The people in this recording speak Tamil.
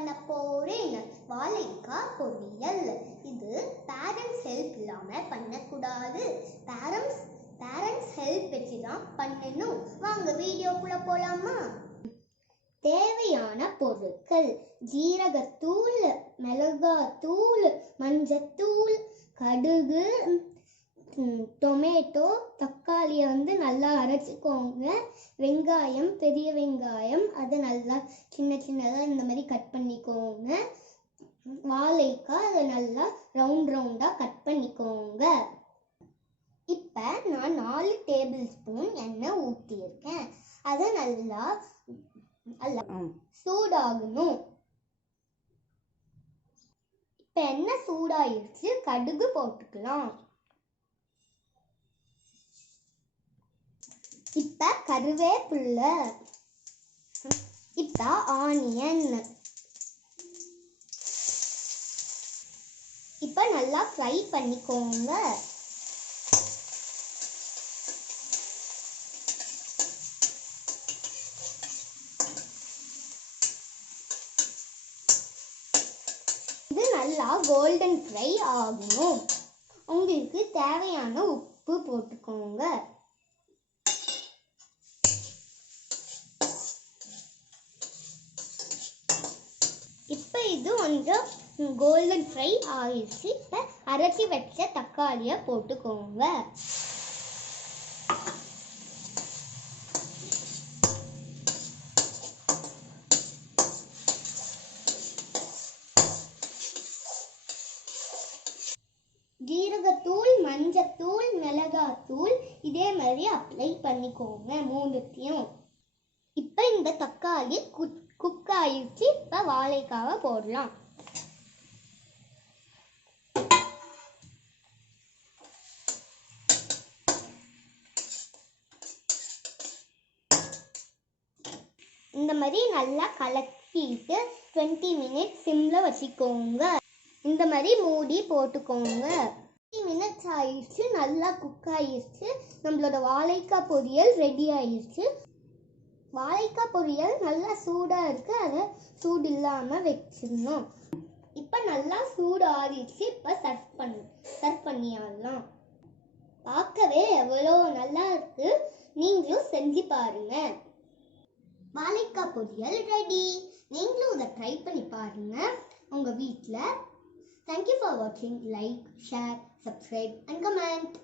பண்ண போறேன் வாழைக்காய் பொரியல். இது பேரண்ட்ஸ் ஹெல்ப் இல்லாமல் பண்ணக்கூடாது. பேரண்ட்ஸ் பேரண்ட்ஸ் ஹெல்ப் வச்சு தான் பண்ணணும். வாங்க வீடியோக்குள்ள போலாமா? தேவையான பொருட்கள். ஜீரகத்தூள் மிளகாத்தூள் மஞ்சத்தூள் கடுகு டொமேட்டோ தக்காளியை வந்து நல்லா அரைச்சிக்கோங்க. வெங்காயம் பெரிய வெங்காயம் அதை நல்லா சின்ன சின்னதாக இந்த மாதிரி கட் பண்ணிக்கோங்க. வாழைக்காய் அதை நல்லா ரவுண்ட் ரவுண்டாக கட் பண்ணிக்கோங்க. இப்போ நான் நாலு டேபிள் ஸ்பூன் எண்ணெய் ஊற்றியிருக்கேன் அதை நல்லா நல்லா சூடாகணும். இப்போ எண்ணெய் சூடாயிருச்சு கடுகு போட்டுக்கலாம். இப்ப கருவேப்பிலை இப்ப ஆனியன். இப்ப நல்லா ஃப்ரை பண்ணிக்கோங்க. இது நல்லா கோல்டன் ஃப்ரை ஆகணும். உங்களுக்கு தேவையான உப்பு போட்டுக்கோங்க. இது வந்து கோல்டன் ஃப்ரை ஆயிடுச்சு. இப்போ அரைச்சி வச்ச தக்காளியை போட்டுக்கோங்க. ஜீரகத்தூள் மஞ்சத்தூள் மிளகாத்தூள் இதே மாதிரி அப்ளை பண்ணிக்கோங்க மூணுத்தையும். இப்போ இந்த தக்காளி குக் குக் ஆயிடுச்சு. இப்போ வாழைக்காவை போடலாம். இந்த மாதிரி நல்லா கலக்கிட்டு டுவெண்ட்டி மினிட்ஸ் சிம்மில் வச்சுக்கோங்க. இந்த மாதிரி மூடி போட்டுக்கோங்க. டுவெண்ட்டி மினிட்ஸ் ஆயிடுச்சு நல்லா குக் ஆயிடுச்சு. நம்மளோட வாழைக்காய் பொரியல் ரெடி ஆயிடுச்சு. வாழைக்காய் பொரியல் நல்லா சூடாக இருக்கு. அதை சூடு இல்லாமல் வச்சிடணும். இப்போ நல்லா சூடு ஆறிடுச்சு. இப்போ சர்வ் பண்ணி சர்வ் பண்ணியாடலாம் பார்க்கவே எவ்வளோ நல்லா இருக்கு. நீங்களும் செஞ்சு பாருங்க. வாழைக்காய் பொரியல் ரெடி நீங்களும் இதை ட்ரை பண்ணி பாருங்க. உங்கள் வீட்டில் தேங்க்யூ ஃபார் வாட்சிங் like share subscribe and comment